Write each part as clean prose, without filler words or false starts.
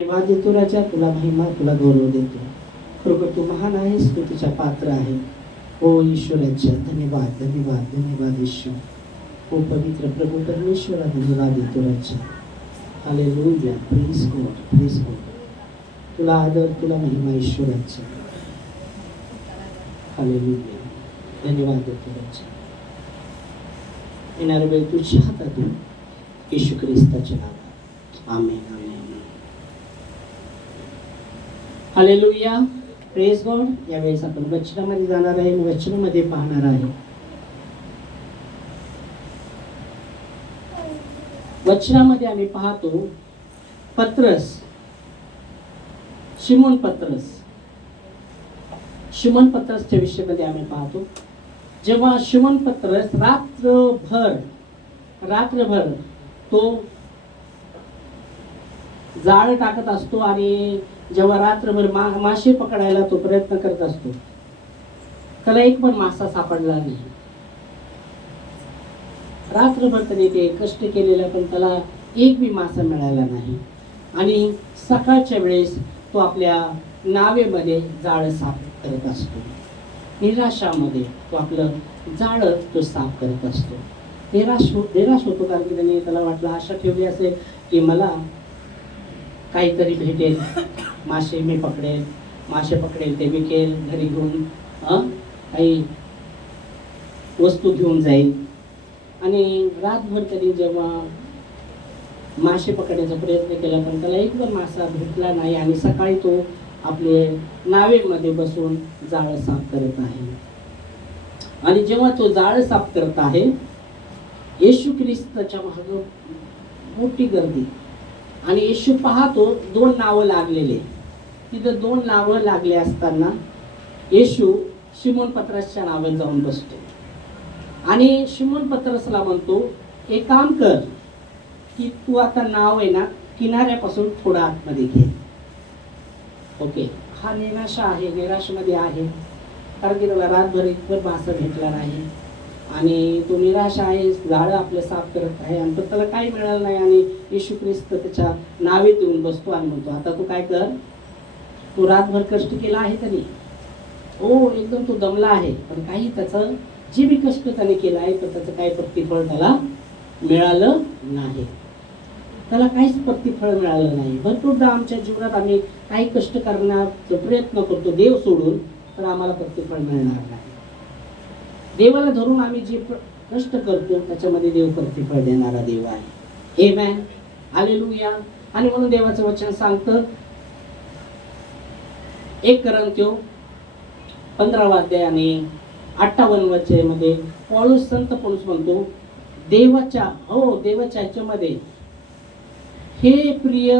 धन्यवाद देतो राजा, तुला महिमा, तुला गौरव देतो. खरोखर तू महान आहेस, तू तुझ्या पात्र आहे. ओ ईश्वराच्या धन्यवाद धन्यवाद धन्यवाद ईश्वर. ओ पवित्र प्रभू परमेश्वरा धन्यवाद देतो राजा. Hallelujah. Praise God, praise God. तुला आदर, तुला महिमा ईश्वराचा. हालेलुया. धन्यवाद देतो राजा. येणारा वेळ तुझ्या हातातून येशू ख्रिस्ताच्या नावात. आमेन आमेन. हालेलुया. Praise God. यावेळेस आपण वचनामध्ये जाणार आहे, वचनामध्ये पाहणार आहे. वचनामध्ये आम्ही पाहतो पत्रस, शिमोन पत्रसच्या विषयामध्ये आम्ही पाहतो. जेव्हा शिमोन पत्रस रात्रभर तो जाळ टाकत असतो आणि जेव्हा रात्रभर मासे पकडायला तो प्रयत्न करत असतो, त्याला एक पण मासा सापडला नाही. रात्रभर त्याने ते कष्ट केलेला, पण त्याला एक बी मासा मिळाला नाही. आणि सकाळच्या वेळेस तो आपल्या नावेमध्ये जाळं साफ करत असतो. निराशामध्ये तो आपलं जाळं तो साफ करत असतो. निराश होतो, कारण की त्याला वाटलं, आशा ठेवली असेल की मला काहीतरी भेटेल, मासे पकडेल, ते विकेल, घरी घेऊन काही वस्तू घेऊन जाईल. आणि रातभर त्यांनी जेव्हा मासे पकडण्याचा प्रयत्न केला, पण त्याला एक पण मासा भेटला नाही. आणि सकाळी तो आपले नावेमध्ये बसून जाळं साफ करत आहे. आणि जेव्हा तो जाळं साफ करत आहे, येशू ख्रिस्ताच्या मागे मोठी गर्दी. आणि येशू पाहतो 2 नावं लागलेले. तिथं 2 नावं लागले असताना येशू शिमोन पत्रसच्या नावावर जाऊन बसतो. आणि शिमोन पत्रसला म्हणतो, एक काम कर की तू आता नाव आहे ना किनाऱ्यापासून थोडं आतमध्ये घे. ओके. हा निराशेमध्ये आहे, कारण की त्याला रातभर इतकं मासा भेटला नाही. आणि तो निराश आहे, जाळं आपलं साफ करत आहे, आणि त्याला काही मिळालं नाही. आणि येशू ख्रिस्त त्याच्या नावेत येऊन बसतो आणि म्हणतो, आता तू काय कर, तू रातभर कष्ट केला आहे तरी, एकदम तू दमला आहे, पण काही त्याचं जे बी कष्ट त्याने केलं आहे तर त्याचं काही प्रतिफळ त्याला मिळालं नाही. त्याला काहीच प्रतिफळ मिळालं नाही. भरपूरदा आमच्या जीवनात आम्ही काही कष्ट करण्याचा प्रयत्न करतो देव सोडून, तर आम्हाला प्रतिफळ मिळणार नाही. देवाला धरून आम्ही जे कष्ट करतो त्याच्यामध्ये देव प्रतिफळ देणारा देव आहे. आमेन. हालेलुया. आणि म्हणून देवाचं वचन सांगतं 1 कोरिंथियों 15 अध्याय आणि 58 वचनामध्ये संत पौलुस म्हणतो, देवाच्या ह्याच्यामध्ये हे प्रिय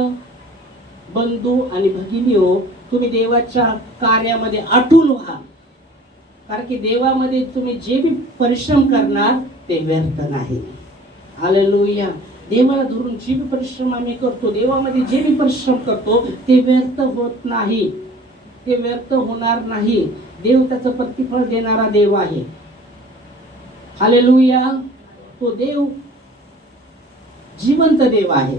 बंधू आणि भगिनीओ, तुम्ही देवाच्या कार्यामध्ये अटूल व्हा, कारण की देवामध्ये तुम्ही जे बी परिश्रम करणार ते व्यर्थ नाही. हालेलुया. देवाला धरून जे बी परिश्रम आम्ही करतो, देवामध्ये जे बी परिश्रम करतो ते व्यर्थ होत नाही, ते व्यर्थ होणार नाही. देव त्याचं प्रतिफळ देणारा देव आहे. हालेलुया. तो देव जिवंत देव आहे.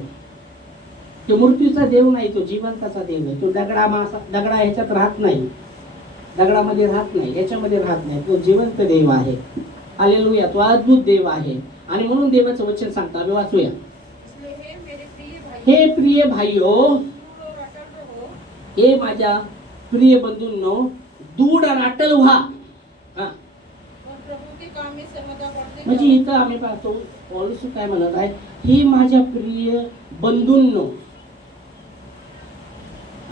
तो मृत्यूचा देव नाही, तो जिवंताचा देव आहे. तो दगडा ह्याच्यात राहत नाही, दगडामध्ये राहत नाही, याच्यामध्ये राहत नाही. तो जिवंत देव आहे. हालेलुया. तो अद्भुत देव आहे. आणि म्हणून देवाचं वचन सांगता, आम्ही वाचूया. हे प्रिय भाईओ, हे माझ्या प्रिय बंधूंनो, दूढ आणि अटल व्हा. म्हणजे इथं आम्ही पाहतो पौलुस काय म्हणत आहे, हे माझ्या प्रिय बंधूंनो.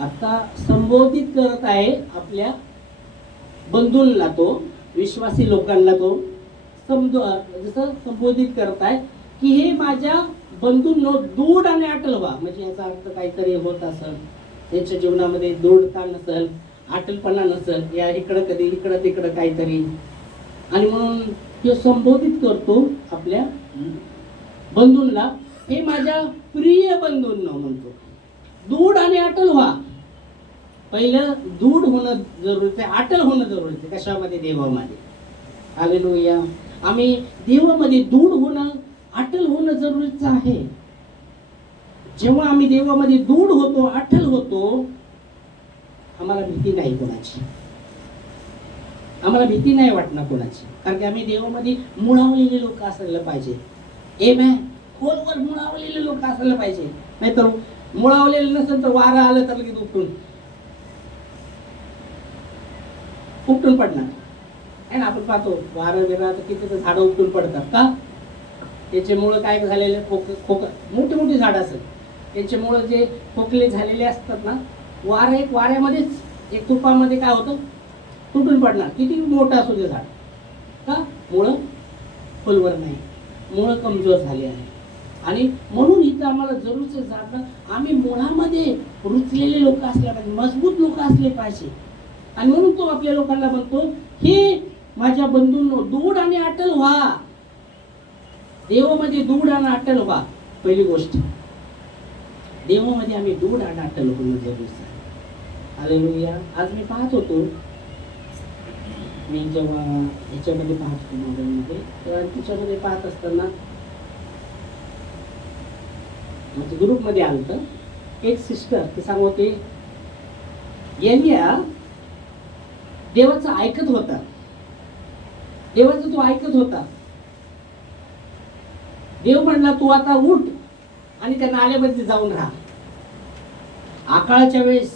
आता संबोधित करत आहे आपल्या बंधूंना, तो विश्वासी लोकांना तो जसं संबोधित करत आहे की हे माझ्या बंधूंनो, दूढ आणि अटल व्हा. म्हणजे याचा अर्थ काहीतरी होत असेल त्यांच्या जीवनामध्ये, दृढता नसेल, अटलपणा नसेल, या इकडं तिकडं काहीतरी. आणि म्हणून तो संबोधित करतो आपल्या बंधूंना, हे माझ्या प्रिय बंधूंनो म्हणतो, दूढ आणि अटल व्हा. पहिलं दूढ होणं जरुरीचं आहे, अटल होणं जरुरीचं आहे. कशामध्ये? देवामध्ये. हालेलुया. आम्ही देवामध्ये दूढ होणं, अटल होणं जरुरीचं आहे. जेव्हा आम्ही देवामध्ये दृढ होतो, अटल होतो, आम्हाला भीती नाही कोणाची, आम्हाला भीती नाही वाटणार कोणाची, कारण की आम्ही देवामध्ये मुळावलेले लोक असायला पाहिजे. आमेन. खोलवर मुळावलेले लोक असायला पाहिजे. नाहीतर मुळावलेले नसेल तर वारं आलं तर लगेच उपटून पडणार आहे ना. आपण पाहतो वारं बिरा तर किती तर झाडं उपटून पडतात का? त्याचे मुळं काय झालेले, मोठी मोठी झाडं असतात, त्याचे मुळं जे खोकले झालेले असतात ना, वाऱ्यामध्येच एक तुपामध्ये काय होतं, तुटून पडणार, किती मोठं असू दे झाड. का? मुळं खोलवर नाही, मुळं कमजोर झाले आहे. आणि म्हणून इथं आम्हाला जरूरच जाणं, आम्ही मुळामध्ये रुचलेले लोक असले पाहिजे, मजबूत लोक असले पाहिजे. आणि म्हणून तो आपल्या लोकांना म्हणतो, हे माझ्या बंधूंनो दृढ आणि अटल व्हा, देवामध्ये दृढ आणि अटल व्हा. पहिली गोष्ट, देवामध्ये आम्ही दृढ आणि अटल होणं जरुरी आहे. हालेलुया. आज मी पाहत होतो, मी जेव्हा ह्याच्यामध्ये पाहत होतो मोबाईलमध्ये, तेव्हा तिच्यामध्ये पाहत असताना म्हणजे ग्रुपमध्ये आलं तर एक सिस्टर ती सांगते, एलिया देवाचं ऐकत होता, देवाचं तो ऐकत होता. देव म्हणला तू आता उठ आणि त्या नाल्यामध्ये जाऊन राहा. आकाळाच्या वेळेस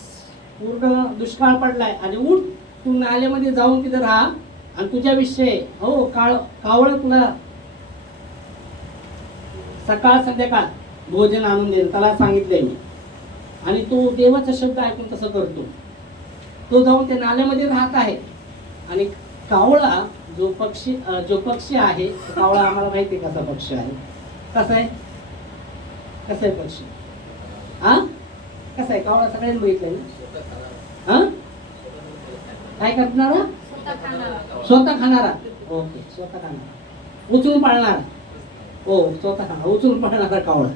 पूर्ण दुष्काळ पडलाय आणि उठ, तू नाल्यामध्ये जाऊन तिथं राहा आणि तुझ्याविषयी कावळ तुला सकाळ संध्याकाळ भोजन आणून देईल, त्याला सांगितलंय मी. आणि तो देवाचा शब्द ऐकून तसं करतो. तो जाऊन त्या नाल्यामध्ये राहत आहे. आणि कावळा जो पक्षी आहे, कावळा आम्हाला माहिती आहे कसा पक्षी आहे. कसा आहे पक्षी? हा, कसा आहे कावळा? सगळ्यांनी बघितलंय ना. हा, काय करणारा? स्वतः खाणारा. ओके, स्वतः खाणारा, उचलून पाळणारा. हो, स्वतः खाणारा, उचलून पाळणारा कावळा.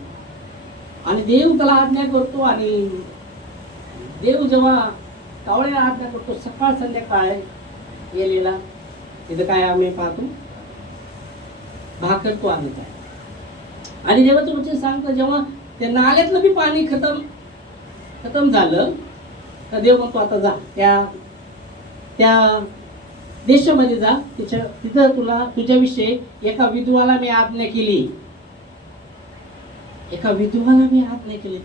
आणि देव त्याला आज्ञा करतो, आणि देव जेव्हा कावळ्याला आज्ञा करतो, सकाळ संध्याकाळ गेलेला तिथं काय आम्ही पाहतो, भाकर तो आणत आहे. आणि देवाचं वचन सांगतं, जेव्हा त्या नाल्यातलं बी पाणी खतम झालं तर देव म्हणतो आता जा त्या देशामध्ये जा, तिथं तुझ्याविषयी एका विधवाला मी आज्ञा केली,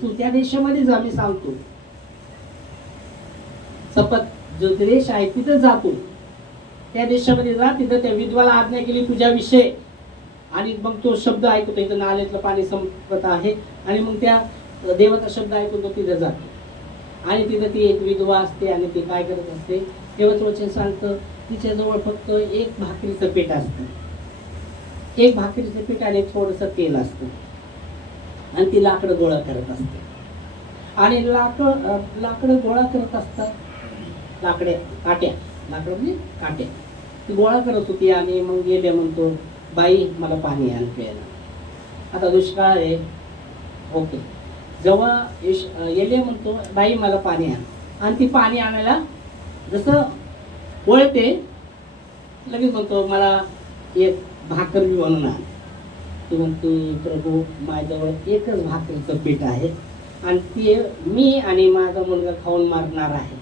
तू त्या देशामध्ये जा, मी सांगतो. शपथ जो देश आहे तिथं जा, तू त्या देशामध्ये जा, तिथं त्या विधवाला आज्ञा केली तुझ्याविषयी. आणि मग तो शब्द ऐकतो, इथं नाल्यातलं पाणी संपत आहे, आणि मग त्या देवाचा शब्द ऐकून तो तिथं जातो. आणि तिथं ती एक विधवा असते, आणि ती काय करत असते, देवाचं वचन सांगतं, तिच्याजवळ फक्त एक भाकरीचं पीठ असतं, एक भाकरीचं पीठ आणि थोडंसं तेल असतं. आणि ती लाकडं गोळा करत असते. आणि लाकडं गोळा करत असतात, काट्या ती गोळा करत होती. आणि मग गेले, म्हणतो बाई मला पाणी आण प्यायला, आता दुष्काळ आहे. ओके, जेव्हा एलिया म्हणतो बाई मला पाणी आण, आणि ती पाणी आणायला जसं वळते, लगेच म्हणतो मला एक भाकर बी बनवून आण. ती म्हणते प्रभू माझ्याजवळ एकच भाकरीचं पीठ आहे, आणि ती मी आणि माझा मुलगा खाऊन मारणार आहे,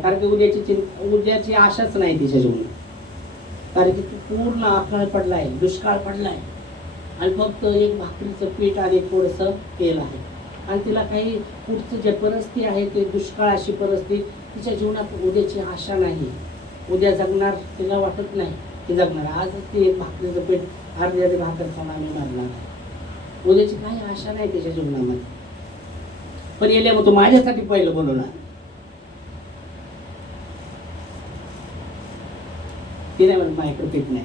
कारण की उद्याची आशाच नाही तिच्या जीवनात. कारण की पूर्ण आकाळ पडलाय, दुष्काळ पडलाय, आणि फक्त एक भाकरीचं पीठ आणि थोडंसं तेल आहे. आणि तिला काही पुढचं जे परिस्थिती आहे ते दुष्काळाची परिस्थिती, तिच्या जीवनात उद्याची आशा नाही, उद्या जगणार तिला वाटत नाही की जगणार. आजच ती एक भाकरीचं पीठ, अर्धी भाकर खाऊन आम्ही मारणार आहे, उद्याची काही आशा नाही तिच्या जीवनामध्ये. पण एलिया मग तो माझ्यासाठी पहिलं बोलवणार, ती नाही म्हणत माझ्याकडे पीठ नाही.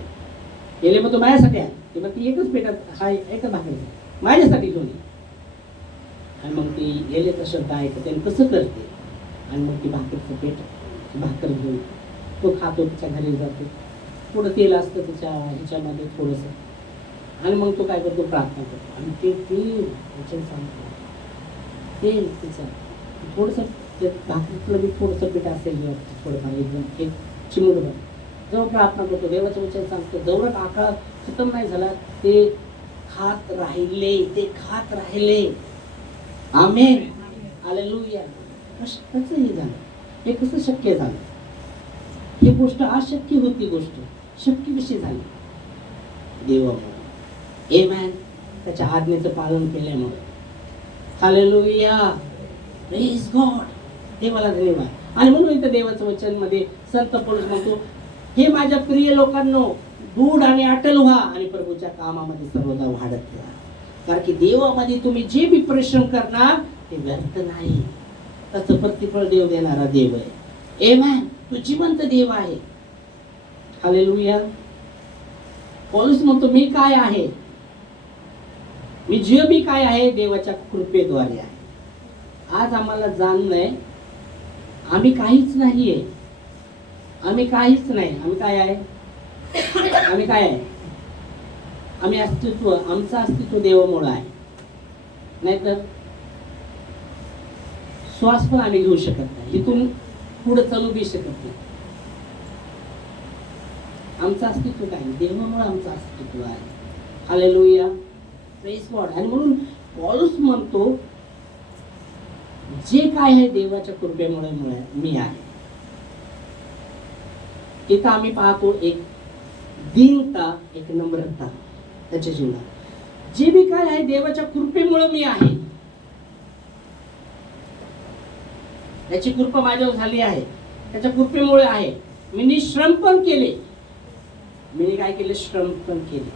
एलिया मग तो माझ्यासाठी आहे, ते मग ती एकच पीठात, हा एकच भाकरी माझ्यासाठी घेऊन ये. आणि मग ती एलियाचा शब्द ऐकते आणि कसं करते, आणि मग ती भाकर घेऊन तो खातो, तिच्या घरी जातो, थोडं तेल असतं तिच्या ह्याच्यामध्ये थोडंसं, आणि मग तो काय करतो, प्रार्थना करतो. आणि ते वचन सांगतो, तेल तिचं थोडंसं, ते भाकरीतलं बी थोडंसं पीठ असेल, थोडंफार एकदम एक चिमूटभर, जेव्हा प्रार्थना करतो, देवाचं वचन सांगतो, जेवढं आकाळ खतम नाही झाला, ते खात राहिले, ते खात राहिले. आमेन, हालेलुया. कसं हे झालं? हे कसं शक्य झालं? ही गोष्ट अशक्य होती, गोष्ट शक्य कशी झाली? देवामुळे. आमेन. त्याच्या आज्ञेचं पालन केल्यामुळे. Hallelujah, praise God. देवाला धन्यवाद. आणि म्हणून इथं देवाचं वचन मध्ये संत पौलुस म्हणतो, हे माझ्या प्रिय लोकांनो, दूढ आणि अटल व्हा आणि प्रभूच्या कामामध्ये सर्वदा वाढत राहा. कारण की देवामध्ये तुम्ही जे बी परिश्रम करणार ते व्यर्थ नाही. त्याचं प्रतिफळ देव देणारा देव आहे. आमेन. तो जिवंत देव आहे. हालेलुया. पौलुस म्हणतो, मी काय आहे? मी जे बी काय आहे देवाच्या कृपेद्वारे आहे. आज आम्हाला जाणलंय आम्ही काहीच नाहीये. आम्ही काहीच नाही. आम्ही काय आहे? आम्ही काय आहे? आम्ही अस्तित्व, आमचं अस्तित्व देवामुळे आहे. नाहीतर श्वास पण आम्ही घेऊ शकत नाही, इथून पुढे चालू बी शकत नाही. आमचं अस्तित्व काय? देवामुळे आमचं अस्तित्व आहे. Hallelujah, praise God. आणि म्हणून पौलुस म्हणतो, जे काय आहे देवाच्या कृपेमुळे मी आहे. इथं आम्ही पाहतो एक दीनता, एक नम्रता त्याच्या जीवनात. जे बी काय आहे देवाच्या कृपेमुळे मी आहे. त्याची कृपा माझ्यावर झाली आहे, त्याच्या कृपेमुळे आहे. मी श्रम पण केले. मी काय केले? श्रम पण केले.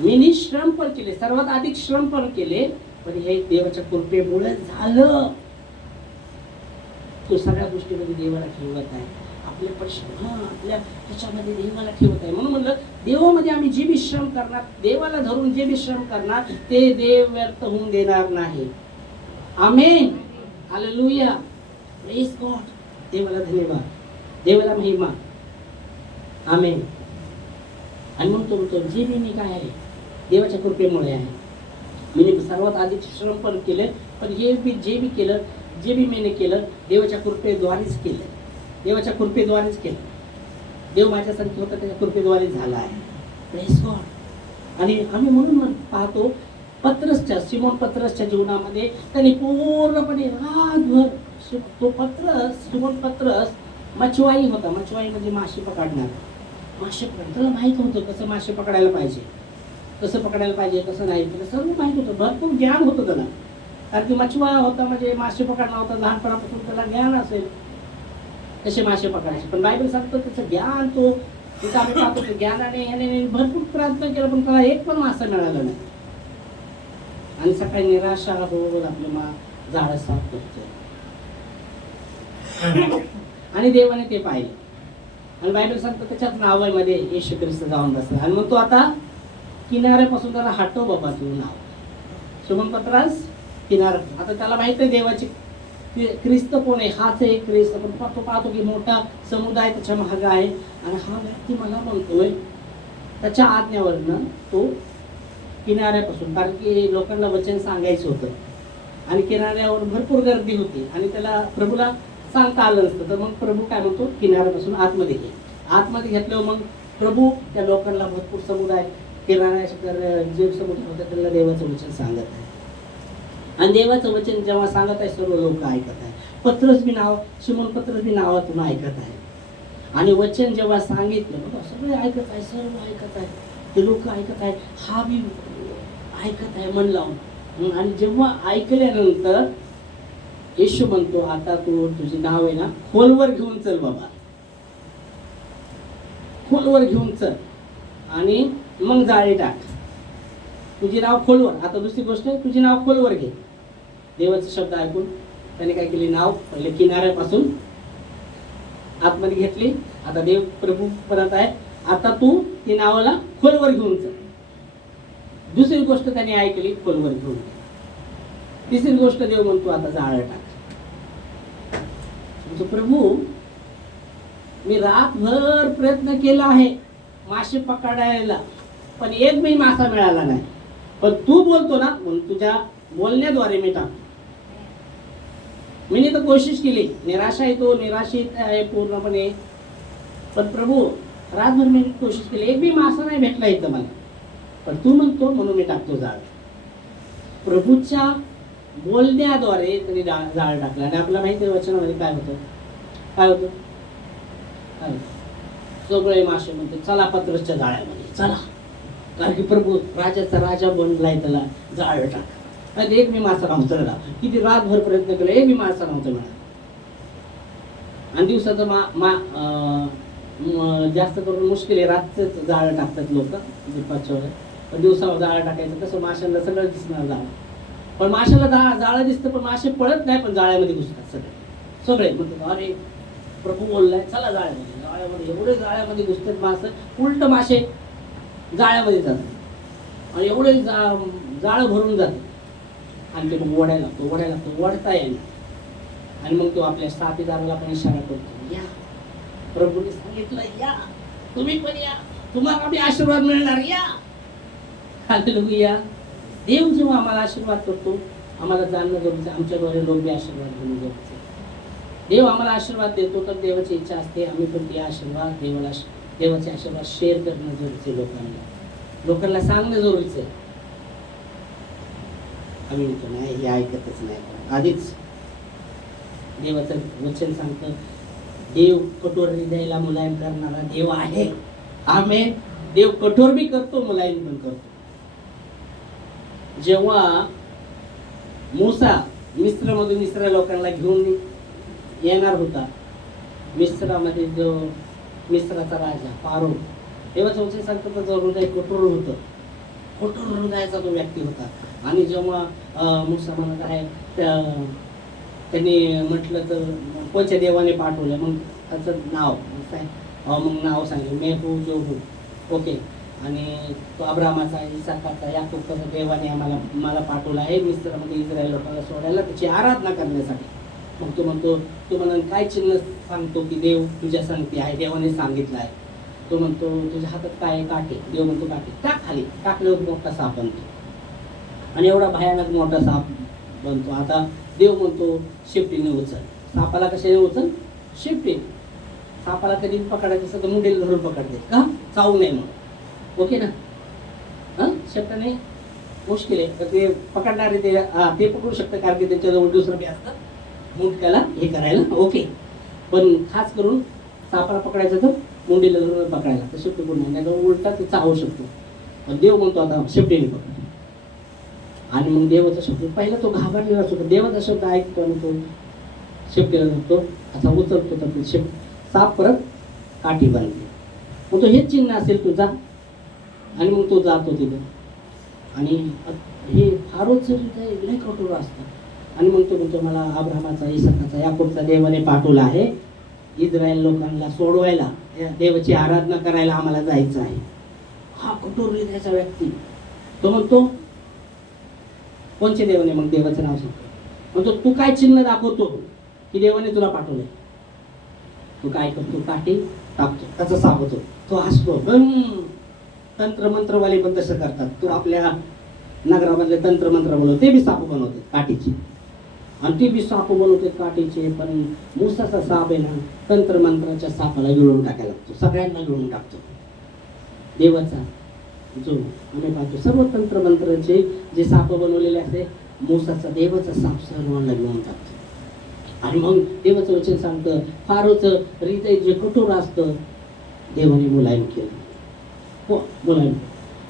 मी श्रम पण केले, सर्वात अधिक श्रम पण केले. पण हे देवाच्या कृपेमुळे झालं. तो सगळ्या गोष्टीमध्ये देवाला ठेवत आहे. आपले प्रश्न आपल्या त्याच्यामध्ये देवाला ठेवत आहे. म्हणून म्हणलं, देवामध्ये आम्ही जे बी श्रम करणार, देवाला धरून जे बी श्रम करणार, ते देव व्यर्थ होऊन देणार नाही. आमेन, हालेलुया, प्रेज गॉड. देवाला धन्यवाद, देवाला महिमा. आमेन. आणि म्हणतो जे बी मी काय आहे देवाच्या कृपेमुळे आहे. मी सर्वात अधिक श्रम पण केले, पण हे बी जे बी केलं, जे बी मी केलं देवाच्या कृपेद्वारेच केलं. देवाच्या कृपेद्वारेच केलं. देव माझ्यासाठी होता, त्याच्या कृपेद्वारे झाला आहे. Praise God. आणि आम्ही म्हणून पाहतो पत्रसच्या, सिमोन पत्रसच्या जीवनामध्ये त्यांनी पूर्णपणे रातभर, तो पत्रस, सिमोन पत्रस मच्छवाई होता. मच्छवाई म्हणजे मासे पकडणार. मासे पकड, त्याला माहीत होतं कसं मासे पकडायला पाहिजे, कसं पकडायला पाहिजे, कसं नाही, त्याला सर्व माहीत होतं. भरपूर ज्ञान होतं त्याला. कारण की मच्छवा होता म्हणजे मासे पकडणार होता. लहानपणापासून त्याला ज्ञान असेल कसे मासे पकडायचे. पण बायबल सांगतो त्याचं ज्ञान, तो तिथं आम्ही पाहतो की ज्ञानाने याने भरपूर प्रयत्न केला, पण त्याला एक पण मासा मिळाला नाही. आणि सकाळी निराशा होऊन आपलं जाळं साफ करतोय. आणि देवाने ते पाहिलं. आणि बायबल सांगतो त्याच्याच नावामध्ये येशू ख्रिस्त जाऊन बसला. आणि मग तो आता किनाऱ्यापासून त्याला हटव बाबा तू नाव. सिमोन पत्रस किनारा. आता त्याला माहित आहे देवाची ख्रिस्त कोण आहे, हाच आहे ख्रिस्त. पण तो पाहतो की मोठा समुदाय त्याच्या मागे आहे. आणि हा व्यक्ती मला म्हणतोय, त्याच्या आज्ञावरनं तो किनाऱ्यापासून, कारण की लोकांना वचन सांगायचं होतं आणि किनाऱ्यावर भरपूर गर्दी होती आणि त्याला प्रभूला सांगता आलं नसतं. तर मग प्रभू काय म्हणतो, किनाऱ्यापासून आतमध्ये घे. आतमध्ये घेतल्यावर मग प्रभू त्या लोकांना, भरपूर समुदाय किनाऱ्याच्या जे समुदाय होतं त्यांना देवाचं वचन सांगत आहे. आणि देवाचं वचन जेव्हा सांगत आहे सर्व लोक ऐकत आहे. पत्रस बी नाव, सिमोन पत्रस बी नावातून ऐकत आहे. आणि वचन जेव्हा सांगितलं बघा सगळे ऐकत आहे, सर्व ऐकत आहे, ते लोक ऐकत आहे, हा बी ऐकत आहे मन लावून. आणि जेव्हा ऐकल्यानंतर येशू म्हणतो, आता तू तुझे नाव आहे ना खोलवर घेऊन चल बाबा, खोलवर घेऊन चल आणि मग जाळे टाक. तुझे नाव खोलवर. आता दुसरी गोष्ट आहे, तुझे नाव खोलवर घे. देवाचे शब्द ऐकून त्याने काय केले, नाव पहिले किनाऱ्यापासून आतमध्ये घेतली. आता देव प्रभू परत आहे, आता तू ती नावाला खोलवर घेऊन चल. दुसरी गोष्ट त्याने ऐकली, खोलवर घेऊन. तिसरी गोष्ट देव म्हणतो, आता जाळं टाक. प्रभू मी रातभर प्रयत्न केला आहे मासे पकडायला, पण एक बी मासा मिळाला नाही. पण तू बोलतो ना, म्हणून तुझ्या बोलण्याद्वारे मी टाकतो. मी तर कोशिश केली, निराशा येतो, निराशित आहे पूर्णपणे. पण प्रभू रातभर मी कोशिश केली, एक बी मासा नाही भेटला इथं मला. पण तू म्हणतो म्हणून मी टाकतो जाळ. प्रभूच्या बोलण्याद्वारे त्यांनी जाळ टाकला. आणि आपल्याला माहिती आहे वचनामध्ये काय होतं, काय होतं, काय होतं? सगळे मासे म्हणते चला पत्रसच्या जाळ्यामध्ये चला, कारण की प्रभू राजाचा राजा बनलाय, त्याला जाळ टाक. आणि एक मी मासा नव्हतं त्याला, किती रातभर प्रयत्न केला, एक मी मासा नव्हतं मिळाला. आणि दिवसाचं जास्त करून मुश्किल आहे, रातच जाळं टाकतात लोक दुपारच्या वेळेला. पण दिवसावर जाळं टाकायचं कसं, माशांना सगळं दिसणार जाळं, पण माशाला जाळं दिसतं पण मासे पळत नाही, पण जाळ्यामध्ये घुसतात सगळे. सगळे म्हणतात अरे प्रभू बोललाय चला जाळ्यामध्ये. जाळ्यामध्ये एवढे जाळ्यामध्ये घुसतात मासे, उलट मासे जाळ्यामध्ये जातात आणि एवढे जाळं भरून जातं. आणि ते मग ओढायला लागतो, ओढता येईल. आणि मग तो आपल्या साथीदाराला पण इशारा करतो, या प्रभूने सांगितलं या, तुम्ही पण या, तुम्हाला बी आशीर्वाद मिळणार, या. हालेलुया. देव जेव्हा आम्हाला आशीर्वाद करतो, आम्हाला जाणणं गरजेचं, आमच्याद्वारे लोक बी आशीर्वाद घेणं गरजेचं. देव आम्हाला आशीर्वाद देतो तर देवाची इच्छा असते आम्ही पण ते आशीर्वाद देवाचे आशीर्वाद शेअर करणं जरुरीचं आहे. लोकांना सांगणं जरुरीचं आहे. आम्ही म्हणतो नाही हे ऐकतच नाही. आधीच देवाचं वचन सांगतं, देव कठोर हृदयाला मुलायम करणारा देव आहे. आमेन. देव कठोर बी करतो, मुलायम पण करतो. जेव्हा मूसा मिस्रमधून इस्रायल लोकांना घेऊन येणार होता, मिस्रामध्ये जो मिस्राचा राजा फारो, देवाचं वचन सांगतं त्याचं हृदय कठोर होतं, कठोर हृदयाचा तो व्यक्ती होता. आणि जेव्हा मूसा म्हणत आहे, त्यांनी म्हटलं तर कोणत्या देवाने पाठवलं, मग त्याचं नाव काय, मग नाव सांगितलं मेहू जो हो, ओके. आणि तो अब्रामाचा, इसाकाचा, याकूबचा देवाने मला पाठवला आहे मिस्रमध्ये इस्रायल लोकांना सोडायला, त्याची आराधना करण्यासाठी. मग तो म्हणतो, तू म्हणून काय चिन्ह सांगतो की देव तुझ्या संगती आहे, देवाने सांगितलं आहे. तो म्हणतो तुझ्या हातात काय आहे, काटे. देव म्हणतो काटे टाक खाली. टाकल्यावर मोठा साप बनतो आणि एवढा भयानक मोठा साप बनतो. आता देव म्हणतो शेपटीने उचल. सापाला कशाने उचल, शेपटी. सापाला कधी पकडायचं असं तर मुंडीला धरून पकडते का, चावू नये म्हणून. ओके ना. शेपटाने मुश्किल आहे, तर ते पकडणारे ते पकडू शकतं, कारण की त्यांच्याजवळ दुसरं बी असतं मुंडक्याला हे करायला. ओके. पण खास करून सापाला पकडायचं तर मुंडीला धरून पकडायला, तर शेपटी पूर्ण नाही तर उलटा ते चावू शकतो. पण देव म्हणतो आता शेपटीने पकड. आणि मग देवाचा शब्द पहिला तो घाबरलेलाच होता, देवाचा शब्द ऐकतो आणि तो शेपटीला धरतो, आता उचलतो तर ते साप परत काठी बनते. मग तो हेच चिन्ह असेल तुझा. आणि मग तो जातो तिथं. आणि हे फारोच लय कठोर असतं. आणि मग तो म्हणतो मला अब्रामाचा, इसाकाचा, याकूबचा देवाने पाठवला आहे इस्रायल लोकांना सोडवायला, देवाची आराधना करायला आम्हाला जायचं आहे. हा कठोर हृदयाचा व्यक्ती. तो म्हणतो कोणच्या देवाने, मग देवाचं नाव सांगतो. म्हणतो तू काय चिन्ह दाखवतो की देवाने तुला पाठवलंय. तू काय करतो, काठी टाकतो, त्याचा साप होतो. तो हसतो. तंत्रमंत्रवाले पण तसं करतात. तू आपल्या नगरामधले तंत्रमंत्र बनवते, ते बी साप बनवते काठीचे, आणि ते बी साप बनवते काठीचे. पण मूसाचा साप आहे ना, तंत्रमंत्राच्या सापाला गिळून टाकायला लागतो, सगळ्यांना गिळून टाकतो. देवाचा जो आम्ही पाहतो सर्व तंत्रमंत्राचे जे साप बनवलेले असते, मूसाचा देवाचा साप सर्वांना गिळून टाकतो. आणि मग देवाचं वचन सांगतं फारोचं हृदय जे कठोर असतं देवाने मुलायम केलं. हो मुलायम.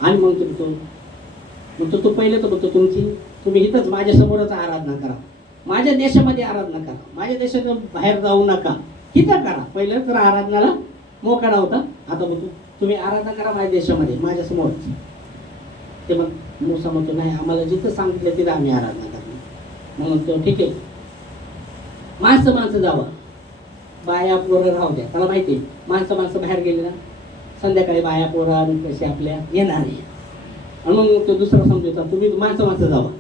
आणि मग तो पहिले तर म्हणतो तुम्ही इथंच माझ्यासमोरच आराधना करा, माझ्या देशामध्ये आराधना करा, माझ्या देशात बाहेर जाऊ नका, इथं करा. पहिलं तर आराधनाला मोकळा होता, आता म्हणतो तुम्ही आराधना करा माझ्या देशामध्ये, माझ्यासमोरच. ते मग मूसा म्हणतो नाही, आम्हाला जिथं सांगितलं तिथं आम्ही आराधना करणार. मग म्हणतो ठीक आहे, माणसं जावं, बाया पोरं राहू द्या. त्याला माहिती आहे माणसं बाहेर गेले ना संध्याकाळी बाया पोरा कशी आपल्या येणार आहे. आणि मग तो दुसरा समजवता तुम्ही माणसं जावं.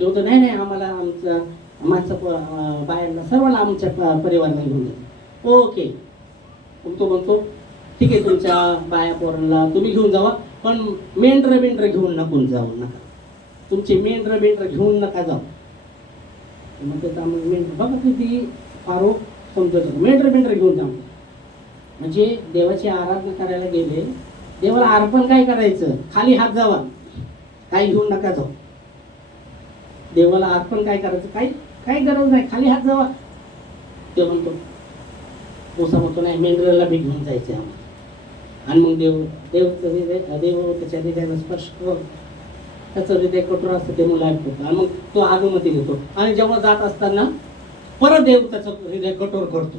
ते होतं नाही आम्हाला आमच्या माणसं बायांना सर्वांना आमच्या परिवाराला घेऊन जातो. ओके. मग तो म्हणतो ठीक आहे, तुमच्या बाया पोरांना तुम्ही घेऊन जावा, पण मेंढरं घेऊन जाऊ नका, तुमचे मेंढरं घेऊन नका जाऊ. मग त्याचा मग मेंढर बघा किती फारो समजत होतं, मेंढरं घेऊन जाऊ. म्हणजे देवाची आराधना करायला गेले देवाला अर्पण काय करायचं? खाली हात जावा, काही घेऊन नका जाऊ. देवाला अर्पण काय करायचं? काही गरज नाही, खाली हात जावा. ते म्हणतो, मोसा म्हणतो नाही, मेंढराला बी घेऊन जायचं आम्हाला. आणि मग देव त्याच्या हृदयाला स्पर्श करून त्याचं हृदय कठोर असतं ते मुलायम होतं. आणि मग तो आगमती घेतो. आणि जेव्हा जात असताना परत देव त्याचं हृदय कठोर करतो,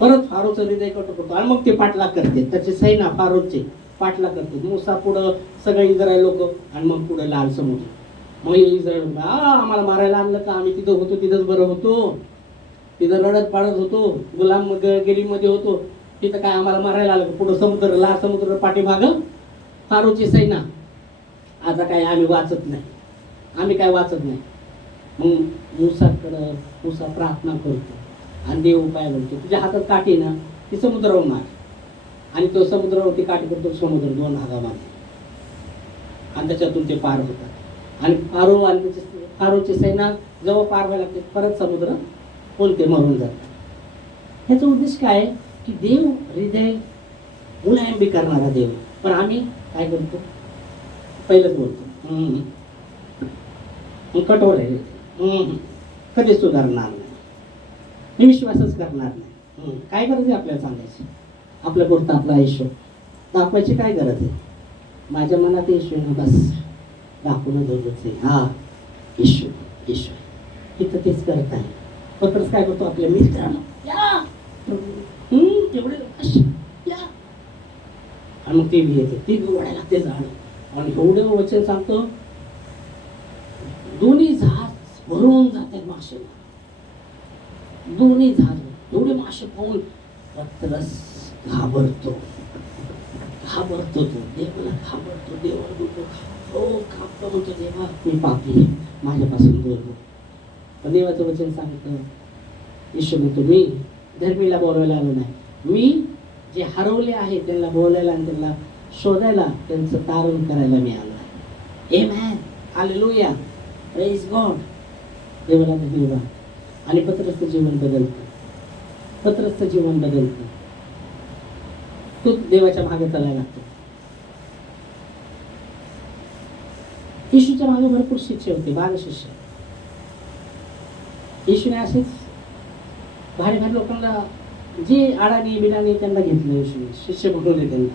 परत फारोचं हृदय कठोर करतो. आणि मग ते पाठलाग करते, त्याचे सैना फारोचे पाठलाग करते. मूसा पुढं सगळे इस्रायल लोक, आणि मग पुढे लाल समुद्र. मग इस्रायल आम्हाला मारायला आणलं का? आम्ही तिथं होतो, तिथंच बरं होतो, तिथं रडत पाडत होतो, गुलाम गिरीमध्ये होतो, तिथं काय आम्हाला मारायला आलं? पुढं समुद्र, लाल समुद्र पाठीमाग फारोची सैना. आता काय आम्ही वाचत नाही, आम्ही काय वाचत नाही. मग मूसा प्रार्थना करतो आणि देव काय म्हणतो, तुझ्या हातात काठी ना, ती समुद्रावर मार. आणि तो समुद्रावरती काठी करतो, समुद्र दोन भागा मारतो आणि त्याच्यातून ते पार होतात. आणि फारो आणि त्याचे फारोची सेना जेव्हा पार व्हायला लागते, परत समुद्र कोणते मरून जातात. ह्याचा उद्देश काय आहे की देव हृदय मुलायम करणारा देव. पण आम्ही काय करतो? पहिलंच बोलतो, कठोर आहे, कधी सुधारणार नाही, मी विश्वासच करणार नाही. काय गरज आहे आपल्याला सांगायची? आपल्या पुरतं आपलं आयुष्य दाखवायची काय गरज आहे? माझ्या मनात येशू ना, बस दाखवणं जरूरच आहे. हा येशू येशू इथं तेच करत आहे. पत्रच काय करतो? आपल्या मित्रांना या तेवढे या, आणि मग ते येते, ती गोवायला लागते झाड. आणि एवढं वचन सांगतो, दोन्ही जहाज भरून जातात मासे, दोन्ही जहाज एवढे मासे पाहून पत्रस घाबरतो, तो देवाला घाबरतो, देवाला बोलतो, हो घाबरतो, म्हणतो देवा मी पापी आहे, माझ्यापासून दूर हो. पण देवाचं वचन सांगतं, येशू म्हणतो मी धर्मीला बोलवायला आलो नाही, मी जे हरवले आहे त्यांना बोलायला आणि त्यांना शोधायला, त्यांचं तारण करायला मी आलो आहे. आमेन, हालेलुया, प्रेज गॉड. देवाला धन्यवाद. आणि पत्रस्थ जीवन बदलतं, पत्रस्थ जीवन बदलतं. तो देवाच्या मागे चालायला लागतो. येशूच्या मागे भरपूर शिष्य होते, 12 शिष्य. येशूने असेच भारी भारी लोकांना, जे अडाणी बिडाणी त्यांना घेतलं येशूने, शिष्य बनवले त्यांना.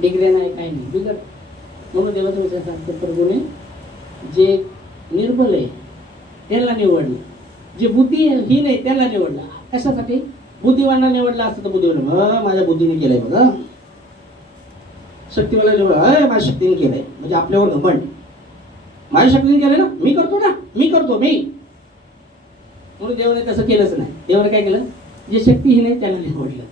डिग्री नाही, काही नाही, बिगड. म्हणून देवाचं वचन सांगतं, प्रभूने जे निर्बल आहे त्यांना निवडलं, जे बुद्धिही नाही त्यांना निवडलं. कशासाठी? बुद्धिवानाला निवडलं असतं तर बुद्धिवान माझ्या बुद्धीने केलंय बघा, शक्तीवाला निवडलं माझ्या शक्तीने केलंय, म्हणजे आपल्यावर घमंड, माझ्या शक्तीने केलंय ना, मी करतो ना, मी करतो मी. म्हणून देवाने तसं केलंच नाही. देवाने काय केलं? जे शक्तीहीन आहे त्यांना निवडलं,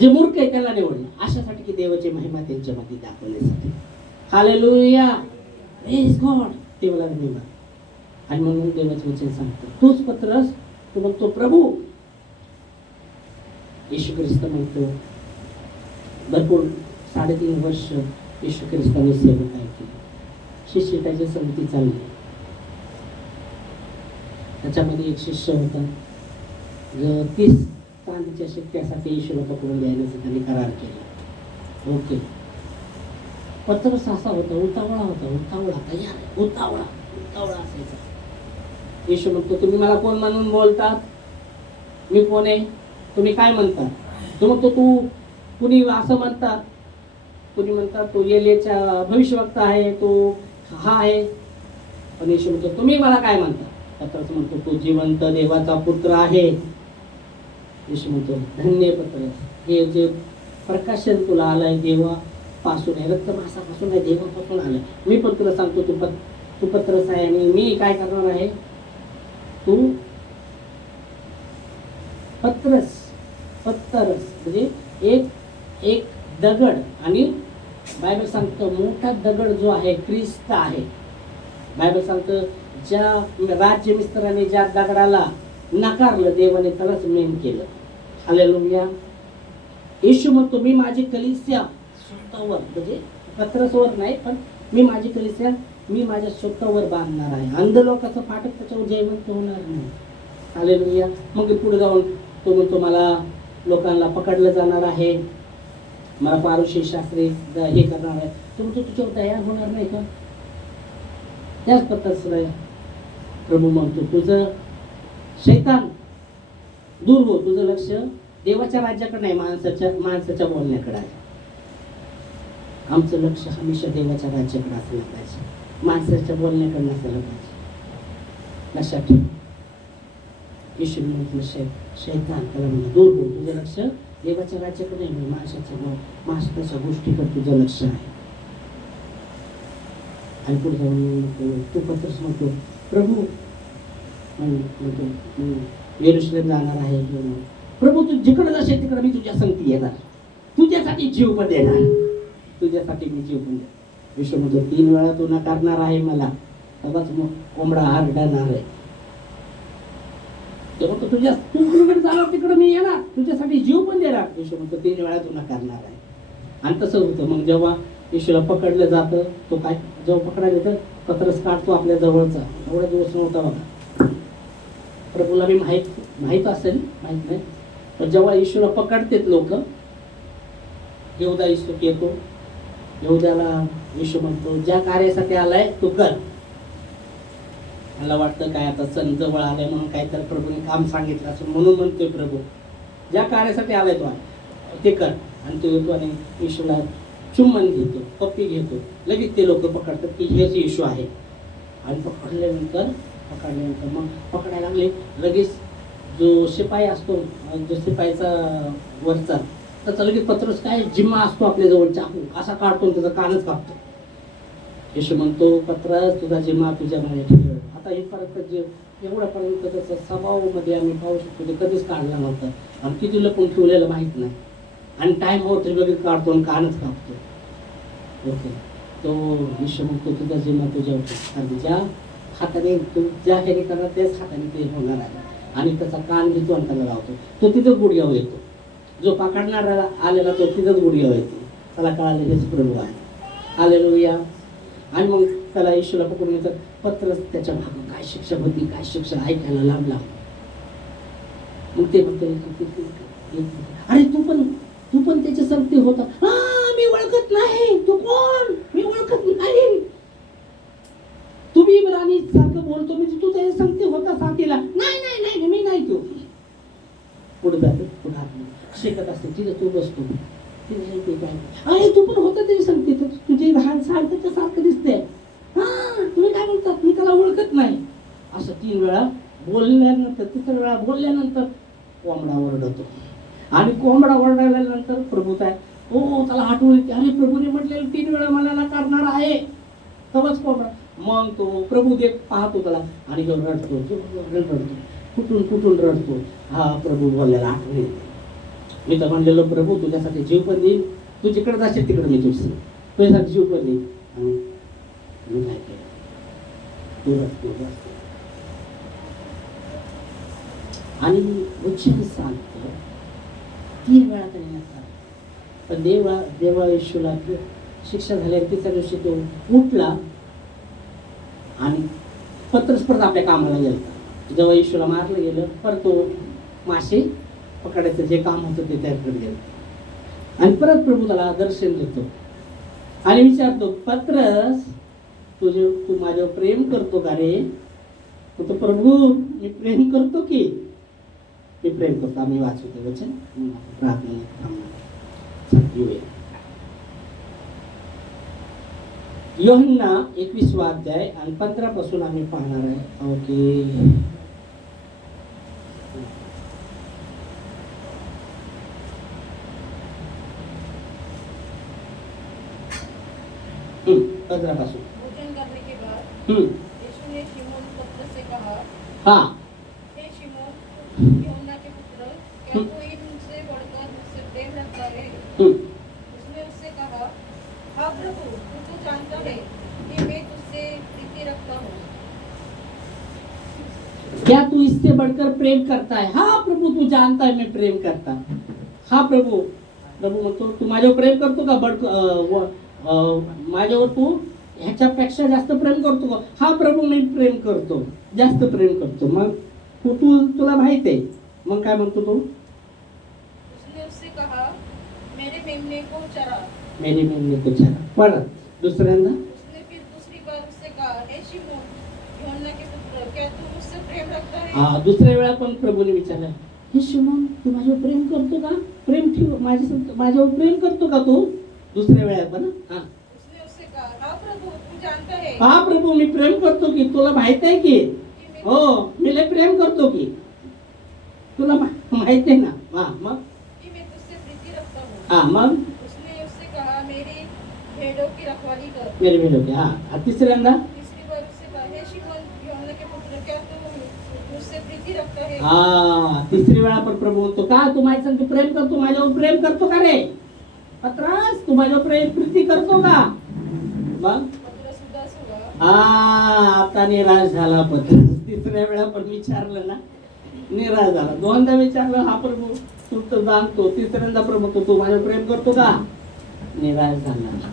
जे मूर्ख आहे त्यांना निवडलं, अशासाठी की देवाची महिमा त्यांच्यामध्ये दाखवण्यासाठी. Hallelujah, praise God. देवाला धन्यवाद. आणि म्हणून देवाचे वचन सांगतो, तोच पत्रस तो म्हणतो, प्रभू येशू ख्रिस्त म्हणतो, भरपूर 3.5 वर्ष येशू ख्रिस्ताने सेवा काय केली, शिष्य त्याची संगती चालली. त्याच्यामध्ये एक शिष्य होता, जो 30 चांदीच्या शिक्क्यासाठी येशूला पकडून द्यायला त्यांनी करार केला. ओके, पत्रस असा होता, उतावळा असायचा. येशू म्हणतो, तुम्ही मला कोण म्हणून बोलतात? मी कोण आहे? तुम्ही काय म्हणता? तो म्हणतो, तू कुणी असं म्हणतात, कुणी म्हणतात तो एलियाचा भविष्यवक्ता आहे, तो हा आहे. पण येशू म्हणतो, तुम्ही मला काय म्हणता? पत्रस म्हणतो, तो जिवंत देवाचा पुत्र आहे. येशू म्हणतो, धन्य पत्रस, हे जे प्रकाशन तुला आलंय देवापासून आहे, रक्तमासापासून आहे, देवापासून आलंय. मी पण तुला सांगतो, तू पत्रस आहे आणि मी काय करणार आहे? तू पत्रस म्हणजे एक दगड, आणि बायबल सांगतं मोठा दगड जो आहे ख्रिस्त आहे. बायबल सांगतं ज्या राज्यमिस्त्राने ज्या दगडाला नकारलं, देवाने त्यालाच मेन केलं. हालेलुया. येशू म्हणतो, मी माझी कलीसिया स्वतःवर, म्हणजे पत्रसवर नाही, पण मी माझी कलीसिया मी माझ्या स्वतःवर बांधणार आहे. अंध लोकांचं फाटक त्याच्यावर जयवंत होणार नाही. हालेलुया. मग पुढे जाऊन तो म्हणतो, मला लोकांना पकडलं जाणार आहे, मला पारुशी शास्त्री हे करणार आहे, तर तू तुझ्यावर तयार होणार नाही का? त्याच पद्धतीने प्रभू म्हणतो, तुझं शैतान दूर हो, तुझं लक्ष देवाच्या राज्याकडे नाही, माणसाच्या बोलण्याकडे आहे. आमचं लक्ष हमेशा देवाच्या राज्याकडे असलं पाहिजे, माणसाच्या बोलण्याकडे नसायला पाहिजे. लक्षात ठेव. येशू म्हटलं शैतान त्याला म्हणलं, दूर हो, तुझं लक्ष देवाच्या राज्याकडे नाही, माणसाच्या गोष्टीकडे तुझं लक्ष आहे. आणि पुढे जाऊन तू पत्रस म्हणतो, प्रभू म्हणतो येरुशलेम जाणार आहे, प्रभू तू जिकडे जाशील तिकडे मी तुझ्या संगती येणार, तुझ्यासाठी जीव पण देणार, तुझ्यासाठी मी जीव पण देणार. येशू म्हणतो, 3 वेळा तू नाकारणार आहे मला, तेव्हाच मग कोंबडा आरडणार आहे. तेव्हा तू तुझ्याकडे जाणार तिकडे मी येणार, तुझ्यासाठी जीव पण देणार. येशू म्हणतो 3 वेळा तू नाकारणार आहे. आणि तसं होतं. मग जेव्हा येशूला पकडलं जातं, तो काय जेव्हा पकडायला येतं, पत्रस काढतो आपल्या जवळचा. एवढा दिवस नव्हता बघा, प्रभूला बी माहीत असेल, माहीत नाही, पण जेव्हा येशूला पकडतेत लोक, यहूदा इच्छुक येतो. यहूद्याला येशू म्हणतो, ज्या कार्यासाठी आलाय तू कर. मला वाटतं काय आता सण जवळ आलाय म्हणून काहीतरी प्रभूने काम सांगितलं असं म्हणून म्हणतोय प्रभू, ज्या कार्यासाठी आलाय तो ते कर. आणि तो येतो आणि येशूला चुंबन घेतो, पप्पी घेतो. लगेच ते लोक पकडतात की हेच येशू आहे. आणि पकडल्यानंतर मग पकडायला लागले. लगेच जो शिपाई असतो, जो शिपाईचा वरचा, त्याचा लगेच पत्रस काय जिम्मा असतो आपल्या जवळ, चाकू असा काढतो, त्याचा कानच कापतो. येशू म्हणतो, पत्रस तुझा जिम्मा तुझ्यामध्ये ठेव. आता हे परत एवढ्यापर्यंत त्याचा स्वभावामध्ये आम्ही पाहू शकतो, ते कधीच काढला नव्हता आणि किती लपून ठेवलेलं माहीत नाही. आणि टाइम होत लगेच काढतो आणि कानच कापतो. ओके, तो येशू म्हणतो, तुझा जिम्मा तुझ्यावर ठेव. आणि ज्या हाताने तू ज्या ह्याने करणार त्याच हाताने ते होणार आहे. आणि त्याचा कान घेतो आणि त्याला लावतो. तो तिथंच गुडघ्यावर येतो. जो पकडणारा आलेला तो तिथंच गुडघ्यावर येतो. त्याला कळालं हेच प्रभू आहे. हालेलुया. आणि मग त्याला येशूला पकडून येतात. पत्रस त्याच्या भाग काय शिक्षा होती, काय शिक्षा ऐकायला लागला. मग ते बघतो, अरे तू पण त्याच्या संगती होता. हा, मी ओळखत नाही, तू कोण, मी ओळखत नाही. तुम्ही इब्रानी सारखं बोलतो, म्हणजे तू त्याच्या संगती होता साथीला. नाही मी नाही. तू पुढे जाते, पुढे हात शेकत असते, तिथं तू बसतो. अरे तू पण होता त्याची संगती, तुझी लहान साल त्याच्या सारखं दिसते. हा, तुम्ही काय बोलतात, मी त्याला ओळखत नाही. असं 3 वेळा बोलल्यानंतर, 3 वेळा बोलल्यानंतर कोंबडा ओरडतो. आणि कोंबडा ओरडल्यानंतर प्रभू काय, हो त्याला आठवण येते, अरे प्रभूने म्हटलेलं 3 वेळा मला नाकारणार आहे. तेव्हाच कोंबडा, मग तो प्रभू देख पाहतो त्याला आणि घेऊन रडतो, कुठून रडतो. हा प्रभू बोललेला आठवण येते. मी तर म्हणलेलो, प्रभू तुझ्यासाठी जीव पण देईन, तू जिकडे जाशील तिकडे मी तुझ्यासाठी जीव पण देईन. आणि मी काय केलं, तू रडतो. आणि उच्चार सांगतो 3 वेळा त्याने नकार. पण देवा येशूला शिक्षा झाल्या 3ऱ्या दिवशी तो उठला आणि पत्रस परत आपल्या कामाला गेला. जेव्हा येशूला मारलं गेलं, परत तो मासे पकडायचं जे काम होतं ते त्याकडे गेलं. आणि परत प्रभू त्याला दर्शन देतो आणि विचारतो, पत्रस तू माझ्यावर प्रेम करतो का रे? तो प्रभू मी प्रेम करतो की, मी प्रेम करतो. आम्ही वाचवतो वचन प्रार्थना. योहन्ना 21वा अध्याय आणि 15 पासून आम्ही पाहणार आहे. ओके, 15 पासून. भोजन करने के बाद यीशु ने शिमोन पतरस से कहा, हाँ, हे शिमोन यूहन्ना के पुत्र, क्या कोई मुझसे बढ़कर मुझसे प्रेम रखता है? उसने उससे कहा, हाँ प्रभु, तू जानता है कि मैं तुझसे प्रीति रखता हूँ. क्या तू इससे बढ़कर प्रेम करता है? हाँ प्रभू, तू जानता है मैं प्रेम करता. हाँ प्रभू म्हणतो, तू माझ्यावर प्रेम करतो का? माझ्यावर तू ह्याच्यापेक्षा जास्त प्रेम करतो का? हा प्रभू, मी प्रेम करतो, जास्त प्रेम करतो. मग तुला माहित आहे. मग काय म्हणतो तो? कहा, मेरे मेमने को चरा। मेरी मेमने को चरा. परत दुसऱ्यांदा उसने फिर दूसरी बार उससे कहा, हे शिमोन, यूहन्ना के पुत्र, क्या तू मुझसे प्रेम रखता है? हा दुसऱ्या वेळा पण प्रभूने विचारलं, हे शिमोन तू माझ्यावर प्रेम करतो का? प्रेम ठेव माझ्यावर प्रेम करतो का तू? दुसऱ्या वेळा पण हा उसने उससे कहा, हाँ प्रभु, तू जानता है हा प्रभू मी प्रेम करतो की, तुला माहित आहे की. कि मैं हो मी लय प्रेम करतो की, तुला माहित आहे ना. हा मग तुझसे प्रीति रखता हूँ. हा मग उसने उससे कहा, मेरी भेड़ों की रखवाली कर. मेरे भेलो की. हा तिसऱ्यांदा तीसरी बार उससे कहा, हे शिमोन, यूहन्ना के पुत्र, क्या तू मुझसे प्रीति रखता है? हा तिसरी वेळा पण प्रभू म्हणतो, का तू माझ्या संग प्रेम करतो, माझ्यावर प्रेम करतो का रे पत्रास? तू माझ्यावर प्रीती करतो का? मग पत्रस उदास हुआ. हा आता निराश झाला पत्रास. तिसऱ्या वेळा पण विचारलं ना, निराश झाला. दोनदा विचारलं, हा प्रभू तू तर जाणतो. तिसऱ्यांदा प्रभू तू माझ्यावर प्रेम करतो का? निराश झाला.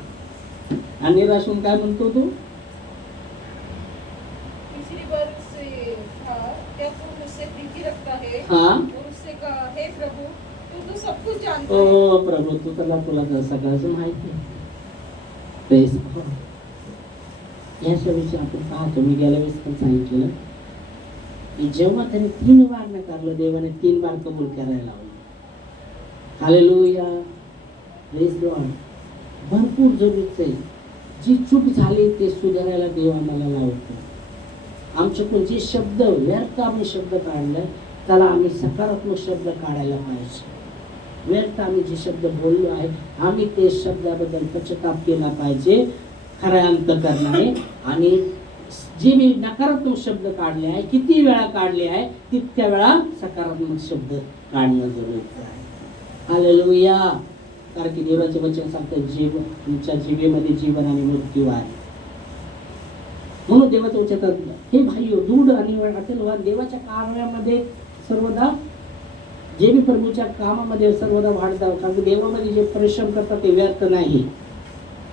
आणि निराश होऊन काय म्हणतो तू? तीसरी बार उससे कहा, क्या तू मुझसे प्रीति रखता है? हा और उससे कहा, हे प्रभु, तू तो सब कुछ जानता है. ओ प्रभू तुला तर सगळ्याच माहिती आहे. Praise God. याच्याविषयी आपण पाहतो, मी गेल्या वेळेस पण सांगितलं की जेव्हा त्याने 3 बार नाकारलं, देवाने 3 बार कबूल करायला लावलं. हालेलुया. Praise God. भरपूर जरूरच आहे. जी चूक झाली ते सुधारायला देव आम्हाला लावतो. आमच्याकडून जे शब्द व्यर्थ आम्ही शब्द काढले, त्याला आम्ही सकारात्मक शब्द काढायला पाहिजे. व्यर्थ आम्ही जे शब्द बोललो आहे, आम्ही ते शब्दाबद्दल पश्चाताप केला पाहिजे खऱ्या अंतकरणाने. आणि जे मी नकारात्मक शब्द काढले आहे, किती वेळा काढले आहे, तितक्या वेळा सकारात्मक शब्द काढणं जरुरीचं आहे. हालेलुया. कारण की देवाचे वचन सांगतं, जीव तुमच्या जीवेमध्ये जीवन आणि मृत्यू आहे. म्हणून देवाचं वचन, हे भाईयो दूढ आणि असेल देवाच्या कार्यामध्ये सर्वदा, जे मी प्रभूच्या कामामध्ये सर्वदा वाढतात. कारण देवामध्ये जे परिश्रम करतात ते व्यर्थ नाही.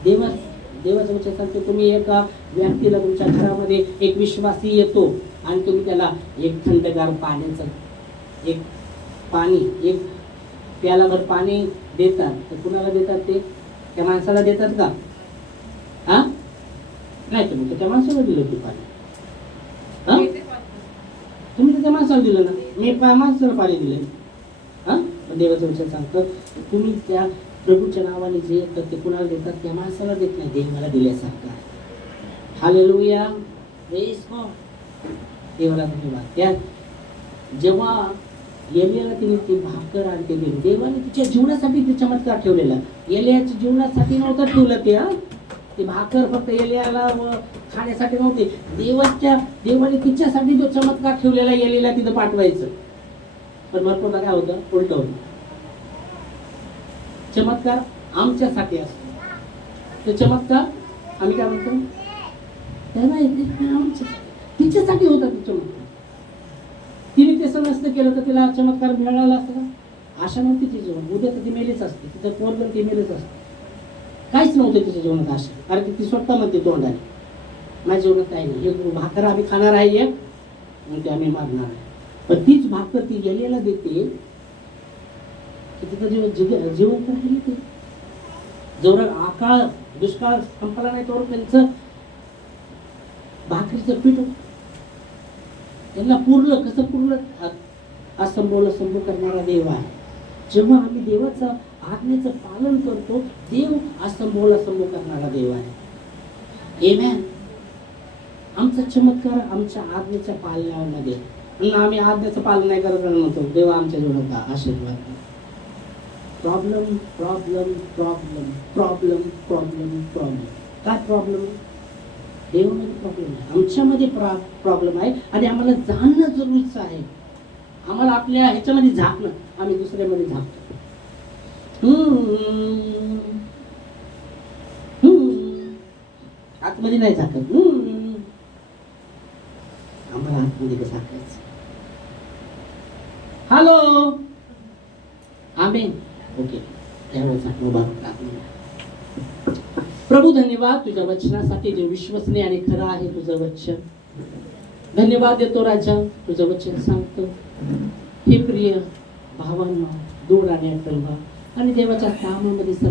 देवाचं वचन सांगतो, तुम्ही एका व्यक्तीला तुमच्या घरामध्ये एक विश्वासी येतो आणि तुम्ही त्याला एक थंडगार पाण्याचं एक प्यालाभर पाणी देतात, तर कुणाला देतात? ते त्या माणसाला देतात का? हा नाही, तुम्ही तर त्या माणसाला दिलं ते पाणी. हा तुम्ही तर त्या माणसाला दिलं ना, मी माणसाला पाणी दिलं. हा देवाचं वचन सांगतं, तुम्ही त्या प्रभूच्या नावाने जे येतात ते कुणाला देतात? त्या माणसाला देत नाही, देवाला दिल्यासारखं आहे. हालेलुया. Praise God. देवाला धन्यवाद. त्या जेव्हा एलियाला तिने ती भाकर आणि ते दिली, देवाने तिच्या जीवनासाठी ते चमत्कार ठेवलेला. एलियाच्या जीवनासाठी नव्हतं ठेवलं ते. ती भाकर फक्त एलियाला खाण्यासाठी नव्हती, देवाने तिच्यासाठी जो चमत्कार ठेवलेला एलियाला तिथं पाठवायचं. पण भरपूर काय होतं, उलट होतं. चमत्कार आमच्यासाठी असतो, तो चमत्कार आम्ही काय म्हणतो, तिच्यासाठी होता तो चमत्कार. तिने तसं नसतं केलं तर तिला चमत्कार मिळाला असता का? आशा नव्हती तिच्या जीवनात. उद्या तर ती मेलीच असते, तिचं पोरगं ती मेलीच असते. काहीच नव्हतं तिच्या जीवनात आशा. कारण की ती स्वतः म्हणते तोंडाने, माझ्या जीवनात काही नाही, एक भाकर आम्ही खाणार आहे, एक म्हणजे आम्ही मारणार आहे. पण तीच भाकर ती गेलेला देते की तिचं जिवंत राहिली. ते जोर आकाळ दुष्काळ संपला नाही तोवर त्यांचं भाकरीचं पीठ त्यांना पुरलं. कसं पुरलं? असंभवलं संभव करणारा देव आहे. जेव्हा आम्ही देवाचं आज्ञेचं पालन करतो, देव असंभवला संभव करणारा देव आहे. आमेन. आमचा चमत्कार आमच्या आज्ञेच्या पालनामध्ये. आम्ही आज्ञेचं पालन नाही करत म्हणतो, देवा आमच्या जीवनात आशीर्वाद. Problem problem problem problem problem problem. काय प्रॉब्लेम? देवामध्ये प्रॉब्लेम आहे, आमच्यामध्ये प्रॉब्लेम आहे. आणि आम्हाला जाणणं जरुरीचं आहे. आम्हाला आपल्या ह्याच्यामध्ये झाकणं, आम्ही दुसऱ्यामध्ये झाकतो. आतमध्ये नाही झाकत. आम्हाला आतमध्ये कसं झाकायचं? हॅलो आमेन. ओके, त्यावेळेस आपण उभा राहतो. प्रभू धन्यवाद तुझ्या वचनासाठी, जे विश्वसनीय आणि खरं आहे तुझं वचन. धन्यवाद देतो राजा, तुझं वचन सांगतो. हे प्रिय भावांनो, दूर आणि अटलवा आणि देवाच्या कामामध्ये सर्व